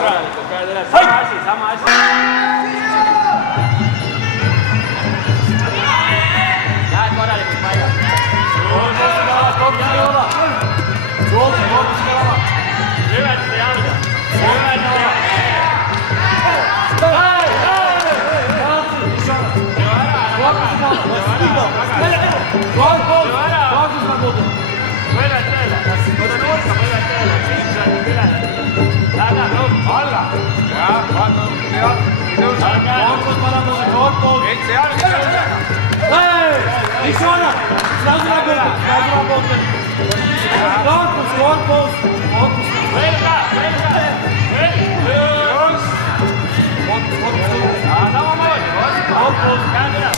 sõbralikult, käed üles, sama asi, sama asi. Lähed korralikult paigas. Hüvendada jalga. Hüvendada. Alla! Jah, vaata, ei tõusa. Korpus paranduse, korpus! Eitse jalga, tõusa! Mis anna? Korpus, korpus! Veel ka! Just! Samamoodi! Korpus! Käed üle!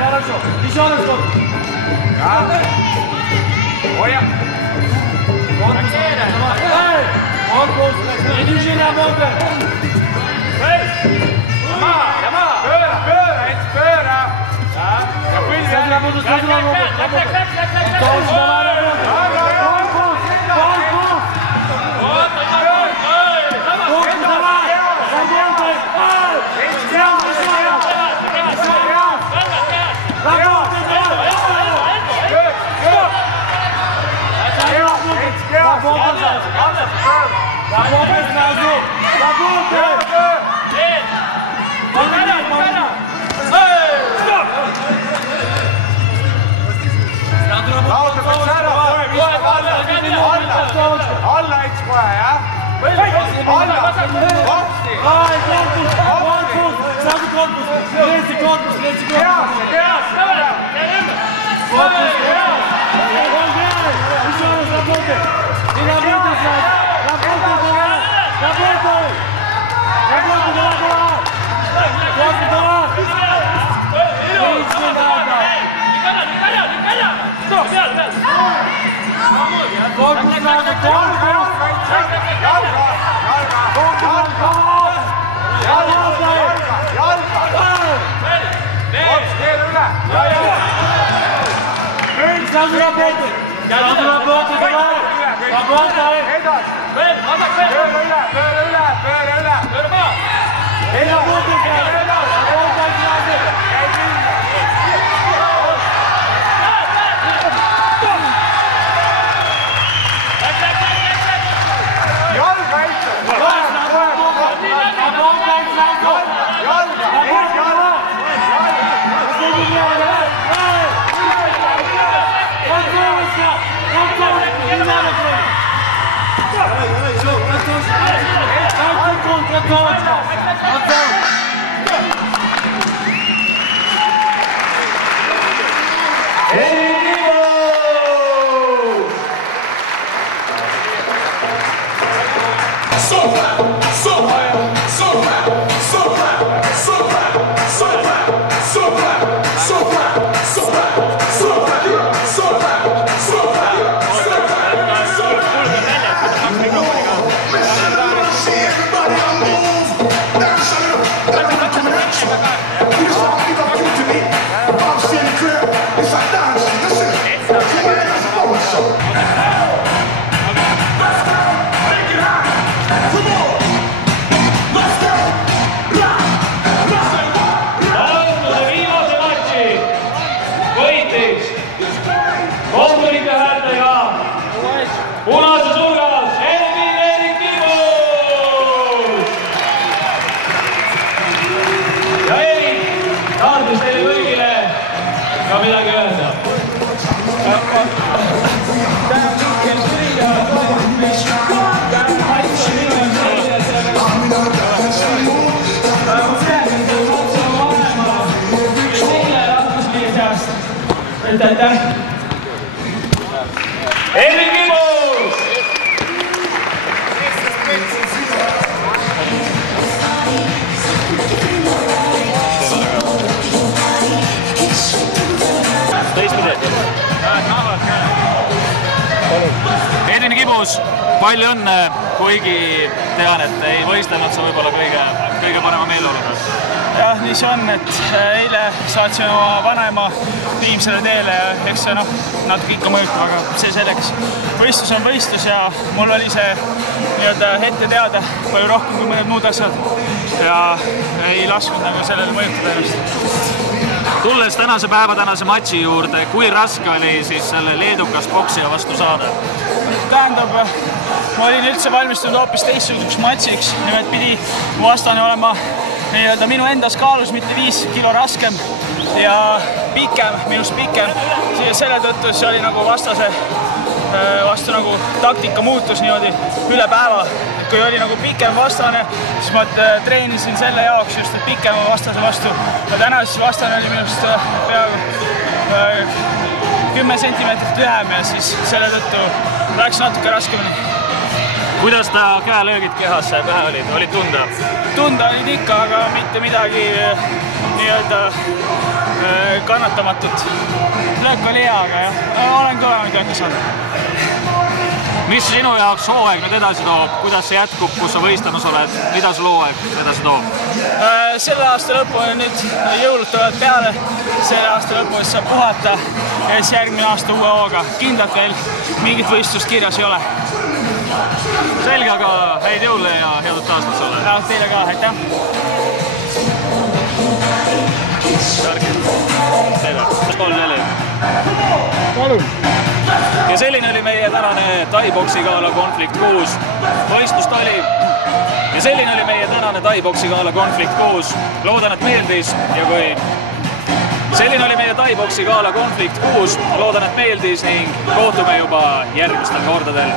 Хорошо! Еще раз korpus! Hoia! Korpus! Ei düşü работа! Ja maha! Pööra, Eits, pööra! Ja põlvi jälle! Работай сразу! Работай! Lauda peaks ära, kohe viskab alla! Alla, Eits, kohe, jah? Alla! Vapsi! Korpus! Сразу korpus! Лезьте korpus! Teasse! Korpus! Еще раз работай! И работай сразу! Работай, давай! Работай! Работай, давай! Корпус, давай! Лезть не надо! Korpus sağda, korpus! Сразу работай! Сразу работай, давай! Работай! Pööra üle! Ei работай, работай сразу! Jalga, Eits! Работай сразу! Jalga! Punases nurgas, Erik Kibus! Ja Erik, tahtis teile kõigile ka midagi öelda. Aitäh! Erik Kibus! Edvin Kibus, palju õnne, kuigi tean, et ei võistelnud sa võib-olla kõige parema meeleoluga. jah, nii see on, et eile saatsime oma vanaema viimsele teele ja eks see natuke ikka mõjutab, aga see selleks. Võistlus on võistlus ja mul oli see ette teada palju rohkem kui mõned muud asjad ja ei lasknud nagu sellele mõjutada ennast. Tulles tänase matši juurde, kui raske oli siis selle leedukas poksija vastu saada? Tähendab, ma olin üldse valmistunud hoopis teistsuguseks matšiks, nimelt pidi mu vastane olema minu endas kaalus mitte 5 kilo raskem ja minust pikem. Selle tõttu see oli nagu vastase vastu nagu taktika muutus niimoodi üle päeva. Kui oli nagu pikem vastane, siis ma treenisin selle jaoks just, et pikema vastase vastu. Ja täna siis vastane oli minust peaaegu 10 sentimeetrit lühem ja siis selle tõttu läks natuke raskemini. Kuidas ta käelöögid kehasse pähe olid? Olid tunda? Tunda olid ikka, aga mitte midagi kannatamatut. Löök oli hea, aga jah, olen kõvemaid lööke saanud. Mis sinu jaoks hooaeg nüüd edasi toob? Kuidas see jätkub, kus sa võistlemas oled? Mida sul hooaeg edasi toob? Selle aasta lõpu on nüüd jõulud tulevad peale. Selle aasta lõpu saab puhata ja siis järgmine aasta uue hooga. Kindlalt veel mingit võistlust kirjas ei ole. Selge, aga häid jõule ja head uut aastat sulle. Ja teile ka, aitäh! Ja selline oli meie tänane Thai-boksi gala Konflikt 6 võistlust oli. Ja selline oli meie tänane Thai-boksi gala Konflikt 6. Loodan, et meeldis ja kui selline oli meie Thai-boksi gala Konflikt 6. Loodan, et meeldis ning kohtume juba järgmistel kordadel.